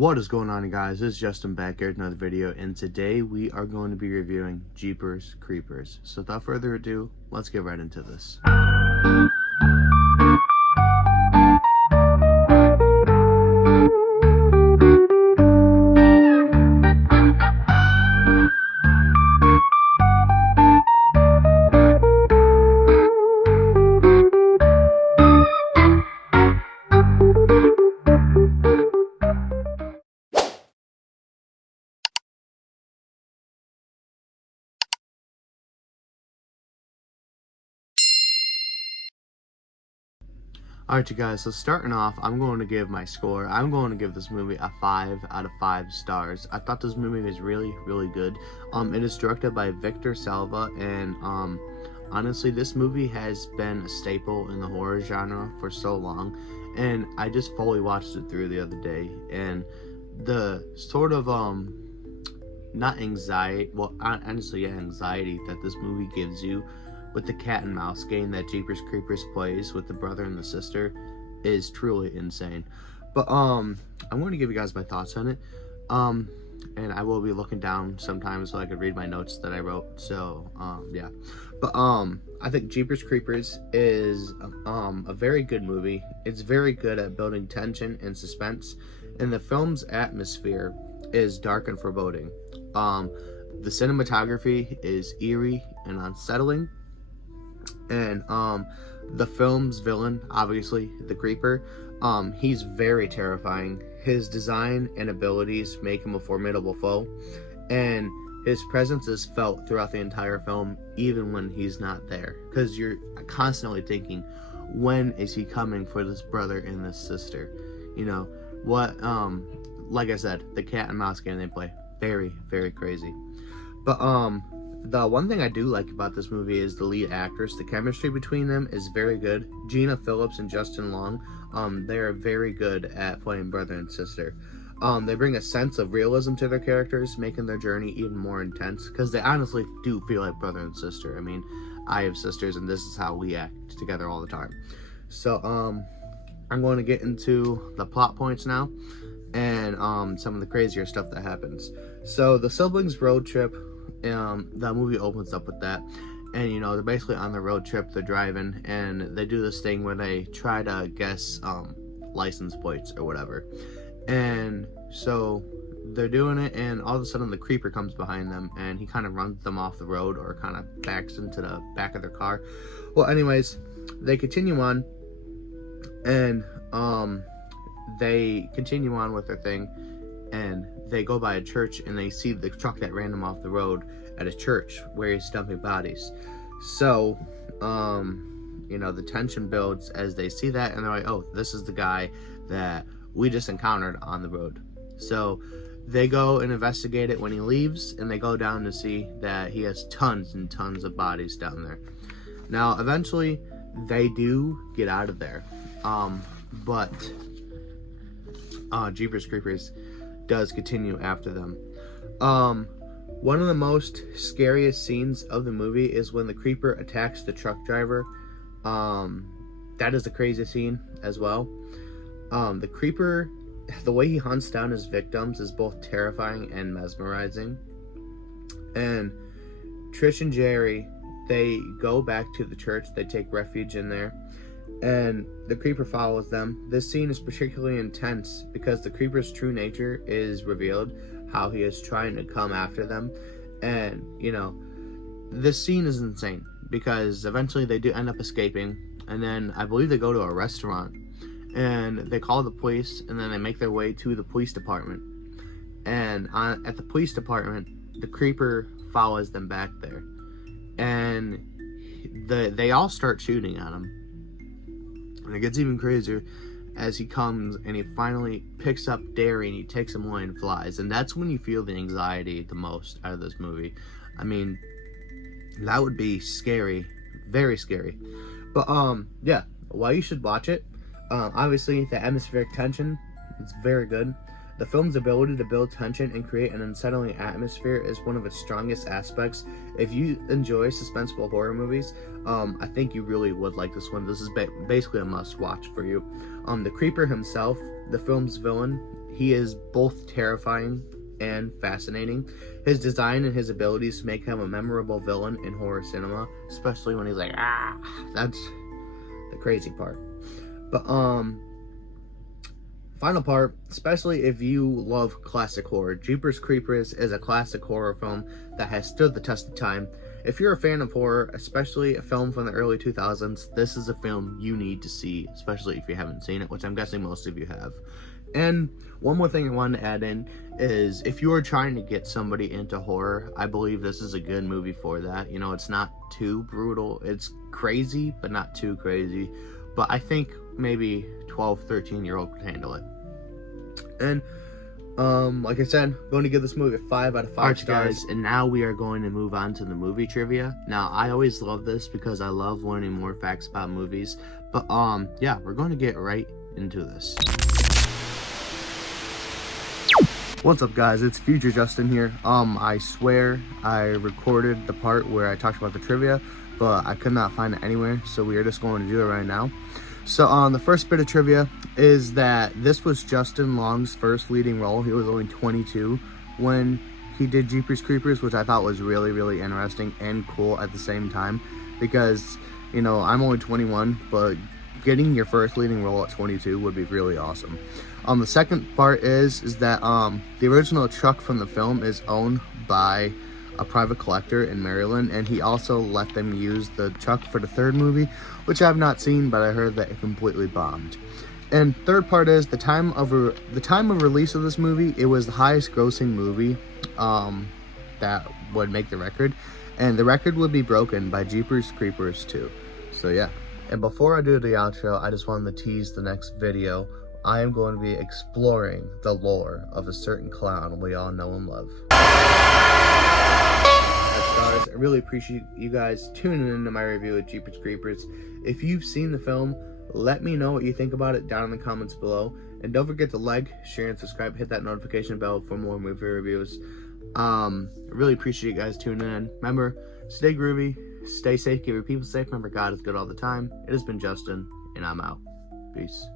What is going on, you guys? It's Justin back here with another video, and today we are going to be reviewing Jeepers Creepers. So without further ado, let's get right into this. Alright, you guys, so starting off, I'm going to give my score. I'm going to give this movie a 5 out of 5 stars. I thought this movie was really, really good. It is directed by Victor Salva, and honestly, this movie has been a staple in the horror genre for so long, and I just fully watched it through the other day, and the sort of, not anxiety, well, honestly, yeah, anxiety that this movie gives you with the cat and mouse game that Jeepers Creepers plays with the brother and the sister is truly insane. But I'm going to give you guys my thoughts on it. And I will be looking down sometimes so I could read my notes that I wrote. So yeah. But I think Jeepers Creepers is a very good movie. It's very good at building tension and suspense, and the film's atmosphere is dark and foreboding. The cinematography is eerie and unsettling. And the film's villain, obviously the Creeper, he's very terrifying. His design and abilities make him a formidable foe, and his presence is felt throughout the entire film, even when he's not there, because you're constantly thinking, when is he coming for this brother and this sister? You know what? Like I said, the cat and mouse game they play, very, very crazy. But the one thing I do like about this movie is the lead actors. The chemistry between them is very good. Gina Phillips and Justin Long, they are very good at playing brother and sister. They bring a sense of realism to their characters, making their journey even more intense, because they honestly do feel like brother and sister. I mean, I have sisters, and this is how we act together all the time. So, I'm going to get into the plot points now, and some of the crazier stuff that happens. So, the siblings road trip, the movie opens up with that, and you know, they're basically on the road trip, they're driving, and they do this thing where they try to guess license plates or whatever, and so they're doing it, and all of a sudden the Creeper comes behind them, and he kind of runs them off the road, or kind of backs into the back of their car. Well, anyways, they continue on, and they continue on with their thing, and they go by a church, and they see the truck that ran them off the road at a church where he's dumping bodies. So, you know, the tension builds as they see that, and they're like, oh, this is the guy that we just encountered on the road. So they go and investigate it when he leaves, and they go down to see that he has tons and tons of bodies down there. Now, eventually, they do get out of there. But Jeepers Creepers does continue after them. One of the most scariest scenes of the movie is when the Creeper attacks the truck driver. That is a crazy scene as well. The Creeper, the way he hunts down his victims is both terrifying and mesmerizing. And Trish and Jerry, they go back to the church, they take refuge in there, and the Creeper follows them. This scene is particularly intense because the Creeper's true nature is revealed, how he is trying to come after them. And, you know, this scene is insane because eventually they do end up escaping, and then I believe they go to a restaurant, and they call the police, and then they make their way to the police department. And at the police department, the Creeper follows them back there, and they all start shooting at him. And it gets even crazier as he comes and he finally picks up Derry and he takes him away and flies. And that's when you feel the anxiety the most out of this movie. I mean, that would be scary, very scary. But yeah, why you should watch it. Obviously, the atmospheric tension is very good. The film's ability to build tension and create an unsettling atmosphere is one of its strongest aspects. If you enjoy suspenseful horror movies, I think you really would like this one. This is basically a must-watch for you. The Creeper himself, the film's villain, he is both terrifying and fascinating. His design and his abilities make him a memorable villain in horror cinema, especially when he's like, ah, that's the crazy part. But final part, especially if you love classic horror, Jeepers Creepers is a classic horror film that has stood the test of time. If you're a fan of horror, especially a film from the early 2000s, this is a film you need to see, especially if you haven't seen it, which I'm guessing most of you have. And one more thing I wanted to add in is if you are trying to get somebody into horror, I believe this is a good movie for that. You know, it's not too brutal. It's crazy, but not too crazy. But I think maybe 12, 13-year-old could handle it. And like I said, I'm going to give this movie a 5 out of 5 stars. Guys, and now we are going to move on to the movie trivia. Now, I always love this because I love learning more facts about movies. But yeah, we're going to get right into this. What's up, guys? It's Future Justin here. I swear I recorded the part where I talked about the trivia, but I could not find it anywhere, so we are just going to do it right now. So the first bit of trivia is that this was Justin Long's first leading role. He was only 22 when he did Jeepers Creepers, which I thought was really, really interesting and cool at the same time, because, you know, I'm only 21, but getting your first leading role at 22 would be really awesome. The second part is that the original truck from the film is owned by a private collector in Maryland, and he also let them use the truck for the third movie, which I've not seen, but I heard that it completely bombed. And third part is the time of release of this movie, it was the highest grossing movie that would make the record, and the record would be broken by Jeepers Creepers 2. So yeah. And before I do the outro, I just wanted to tease the next video. I am going to be exploring the lore of a certain clown we all know and love. Stars, I really appreciate you guys tuning into my review of Jeepers Creepers. If you've seen the film, let me know what you think about it down in the comments below. And don't forget to like, share, and subscribe. Hit that notification bell for more movie reviews. I really appreciate you guys tuning in. Remember, stay groovy, stay safe, keep your people safe. Remember, God is good all the time. It has been Justin, and I'm out. Peace.